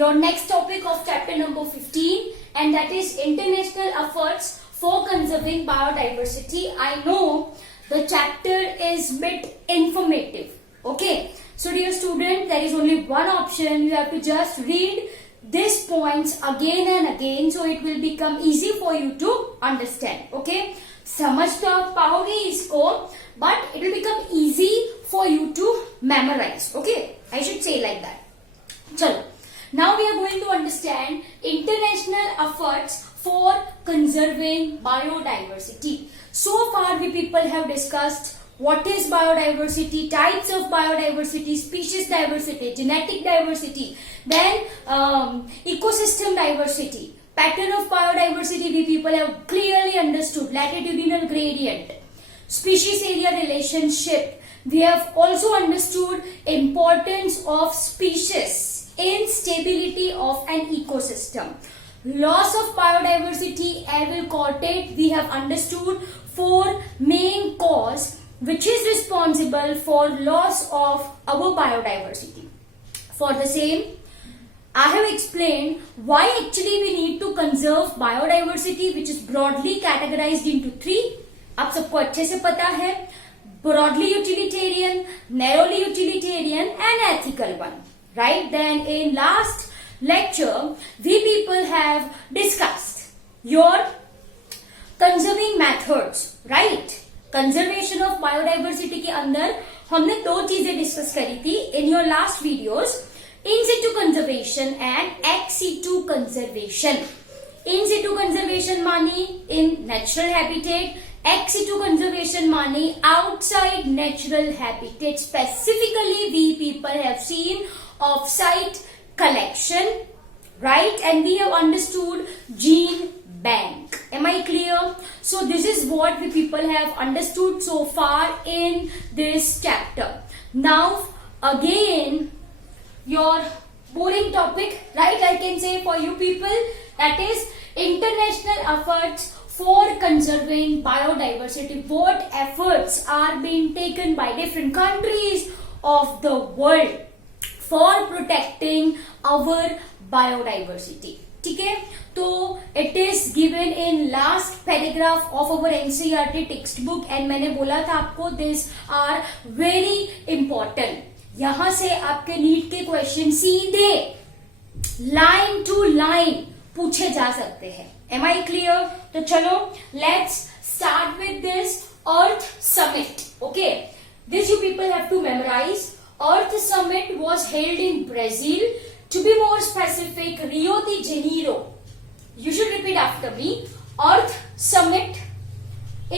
your next topic of chapter number 15, and that is international efforts for conserving biodiversity. I know the chapter is bit informative. Okay, so dear student, there is only one option. You have to just read these points again and again, so it will become easy for you to understand. Okay, समझ तो आप पाओगे इसको, but it will become easy for you to memorize. Okay, I should say like that. चलो, now we are going to understand international efforts for conserving biodiversity. So far we people have discussed what is biodiversity, types of biodiversity, species diversity, genetic diversity, then ecosystem diversity, pattern of biodiversity we people have clearly understood, latitudinal gradient, species area relationship. We have also understood importance of species in stability of an ecosystem. Loss of biodiversity, I will quotate, we have understood four main cause which is responsible for loss of our biodiversity. For the same, I have explained why actually we need to conserve biodiversity, which is broadly categorized into three. आप सबको अच्छे से पता है, broadly utilitarian, narrowly utilitarian and ethical one. Right? Then in last lecture, we people have discussed your conserving methods. Right? Conservation of biodiversity के अंदर हमने दो चीजें डिस्कस करी थी in your last videos, in situ conservation and ex situ conservation. In situ conservation मानी in natural habitat, ex situ conservation मानी outside natural habitat. Specifically we people have seen off site collection, right? And we have understood gene bank. Am I clear? So this is what we people have understood so far in this chapter. Now again your boring topic, right? I can say for you people, that is international efforts for conserving biodiversity. What efforts are being taken by different countries of the world for protecting our biodiversity. ठीक है, तो it is given in last paragraph of our NCERT text book and मैंने बोला था आपको this are very important. यहां से आपके नीट के क्वेश्चन सीधे लाइन टू लाइन पूछे जा सकते हैं. Am I clear? तो चलो let's start with this earth summit. Okay, this you people have to memorise. Earth summit was held in Brazil. To be more specific, Rio de Janeiro. You should repeat after me. Earth Summit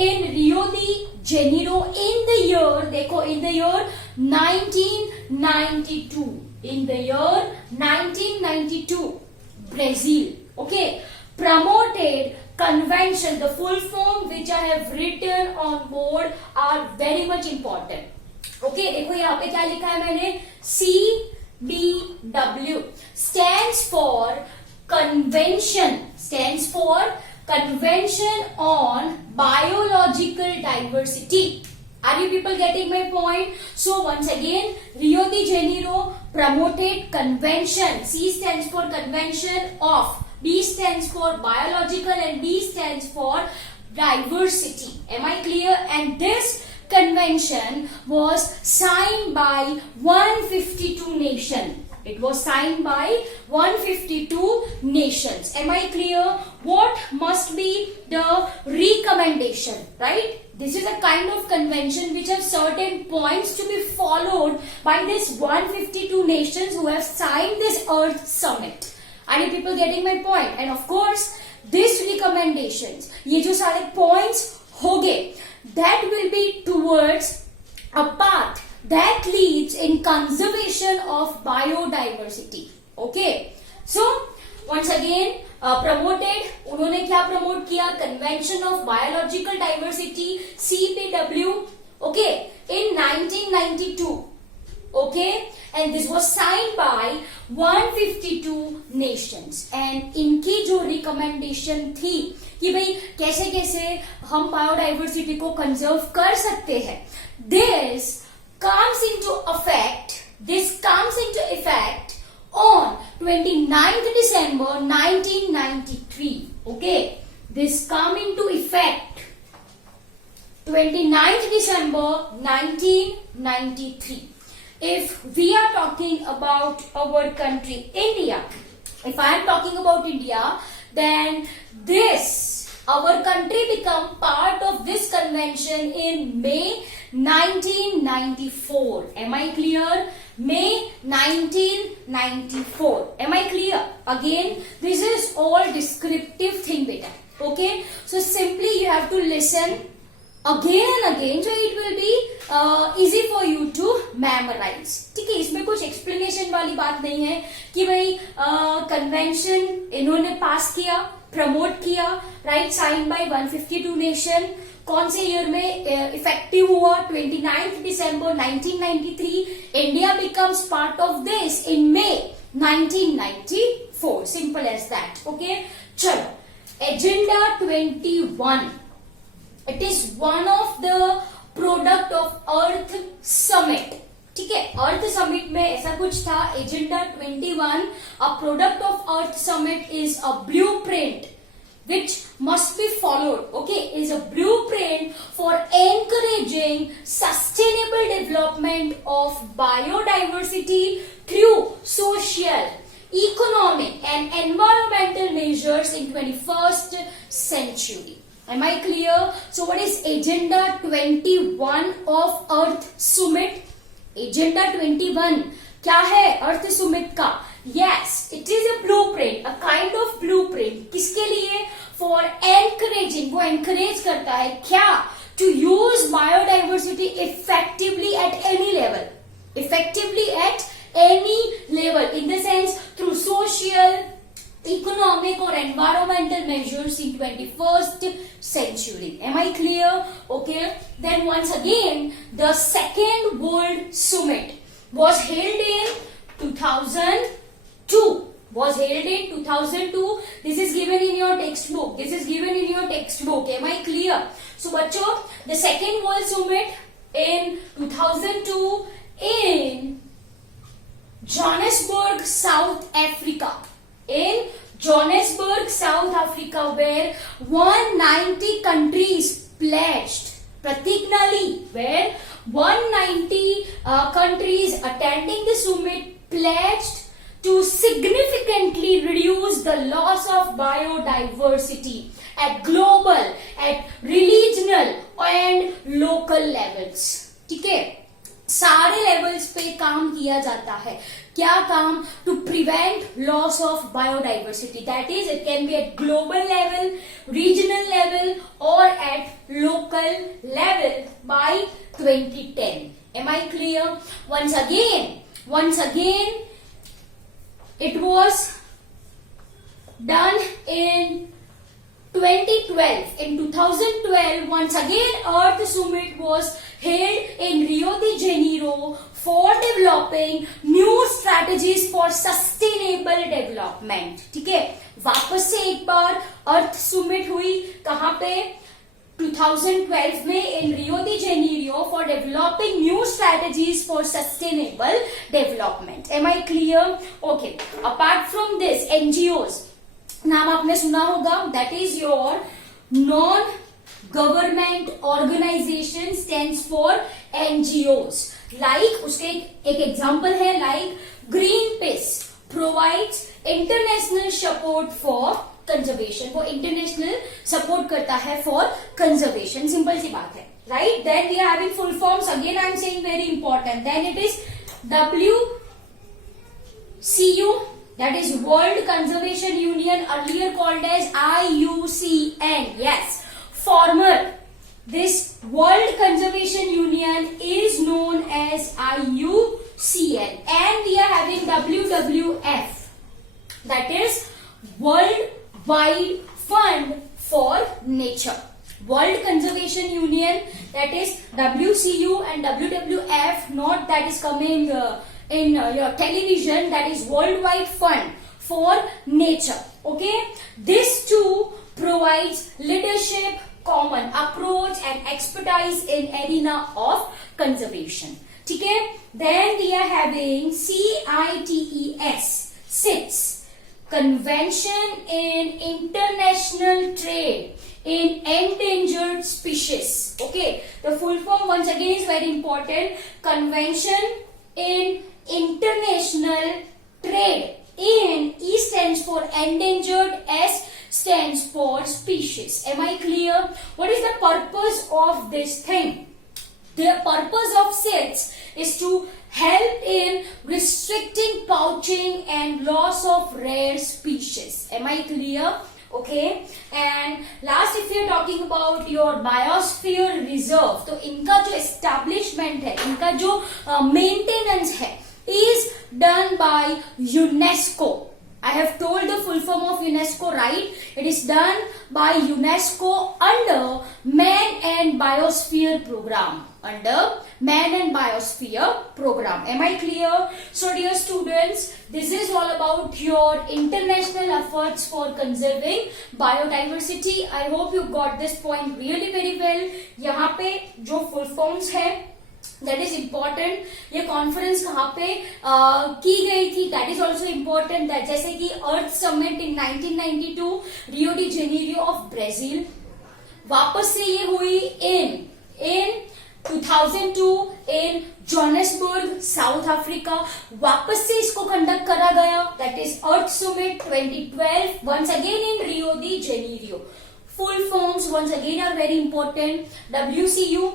in Rio de Janeiro in the year, देखो, in the year 1992. In the year 1992, Brazil. Okay, promoted convention. The full form which I have written on board are very much important. Okay, देखो यहाँ पे क्या लिखा है मैंने, CBW stands for convention, stands for convention on biological diversity. Are you people getting my point? So once again, Rio de Janeiro promoted convention. C stands for convention of, B stands for biological and D stands for diversity. Am I clear? And this convention was signed by 152 nations. It was signed by 152 nations. Am I clear? What must be the recommendation, right? This is a kind of convention which has certain points to be followed by this 152 nations who have signed this Earth Summit. Are you people getting my point? And of course, these recommendations, ये जो सारे points हो गए, that will be towards a path that leads in conservation of biodiversity. Okay, so once again promoted, उन्होंने क्या promote किया, convention of biological diversity, CBW. Okay, in 1992. Okay, and this was signed by 152 nations. And इनकी जो recommendation थी कि भाई कैसे कैसे हम बायोडाइवर्सिटी को कंजर्व कर सकते हैं, this comes into effect on 29th December 1993. Okay, this come into effect 29th December 1993. If we are talking about our country, India, if I am talking about India, then our country become part of this convention in May 1994. Am I clear? May 1994. Am I clear? Again, this is all descriptive thing, beta. Okay? So simply you have to listen again and again, so it will be easy for you to memorize. ठीक है, इसमें कुछ explanation वाली बात नहीं है कि भाई कन्वेंशन इन्होंने पास किया, प्रमोट किया, राइट, साइन बाय 152 नेशन, कौन से ईयर में इफेक्टिव हुआ, 29th December 1993. India becomes part of this in May 1994. Simple as that. Okay, चलो, agenda 21. It is one of the product of Earth Summit. ठीक है, अर्थ समिट में ऐसा कुछ था. Agenda 21, a product of Earth Summit is a blueprint which must be followed. Okay, is a blueprint for encouraging sustainable development of biodiversity through social, economic and environmental measures in 21st century. Am I clear? So what is Agenda 21 of Earth Summit? Agenda 21 क्या है अर्थ सुमित का? Yes, it is a blueprint, a kind of blueprint. किसके लिए? For encouraging, वो encourage करता है क्या? To use biodiversity effectively at any level. Effectively at any level. In the sense, through social, economic or environmental measures in 21st century. Am I clear? Okay. Then once again, the second World Summit was held in 2002. Was held in 2002. This is given in your textbook. This is given in your textbook. Am I clear? So, bachcho, the second World Summit in 2002 in Johannesburg, South Africa. In Johannesburg, South Africa, where 190 countries pledged, Pratiknali, where 190 countries attending the summit pledged to significantly reduce the loss of biodiversity at global, at regional and local levels. ठीक है, सारे levels पे काम किया जाता है. क्या काम? To prevent loss of biodiversity. That is, it can be at global level, regional level और at local level by 2010. Am I clear? Once again, it was done in 2012. In 2012, once again, Earth Summit was held in Rio de Janeiro for developing new strategies for sustainable development. ठीक है, वापस से एक बार अर्थ सुमिट हुई. कहाँ पे? 2012 में in Rio de Janeiro for developing new strategies for sustainable development. Am I clear? Okay. Apart from this, NGOs, नाम आपने सुना होगा. That is your non-government organization, stands for NGOs. Like उसके एक एग्जाम्पल है, like Greenpeace provides international support for conservation. वो international support करता है for conservation. सिंपल सी बात है, right? Then we are having full forms. Again, I am saying very important. Then it is WCU, that is World Conservation Union, earlier called as IUCN. Yes, former. This World Conservation Union is known as IUCN, and we are having WWF, that is Worldwide Fund for Nature. World Conservation Union, that is WCU, and WWF, not that is coming in your television, that is Worldwide Fund for Nature. Okay, this too provides leadership, common approach and expertise in arena of conservation. ठीक है. Then we are having CITES, CITES, Convention in International Trade in Endangered Species. Okay, the full form once again is very important. Convention in International Trade. In E stands for endangered, S stands for species. Am I clear? What is the purpose of this thing? The purpose of CITES is to help in restricting poaching and loss of rare species. Am I clear? Okay. And last, if you are talking about your biosphere reserve, तो इनका जो establishment है, इनका जो maintenance है, is done by UNESCO. I have told the full form of UNESCO, right? It is done by UNESCO under Man and Biosphere Program. Under Man and Biosphere Program. Am I clear? So dear students, this is all about your international efforts for conserving biodiversity. I hope you got this point really very well. यहाँ पे जो full forms है, that is important. ये conference कहाँ पे की गई थी, that is also important. That जैसे कि Earth Summit in 1992 Rio de Janeiro of Brazil, वापस से ये हुई in 2002 in Johannesburg South Africa, वापस से इसको कंडक्ट करा गया, that is Earth Summit 2012 once again in Rio de Janeiro. Full forms once again are very important. WCU,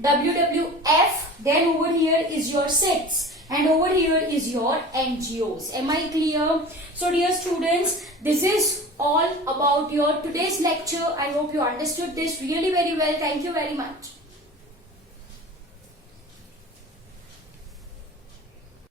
WWF, then over here is your CITES, and over here is your NGOs. Am I clear? So dear students, this is all about your today's lecture. I hope you understood this really very well. Thank you very much.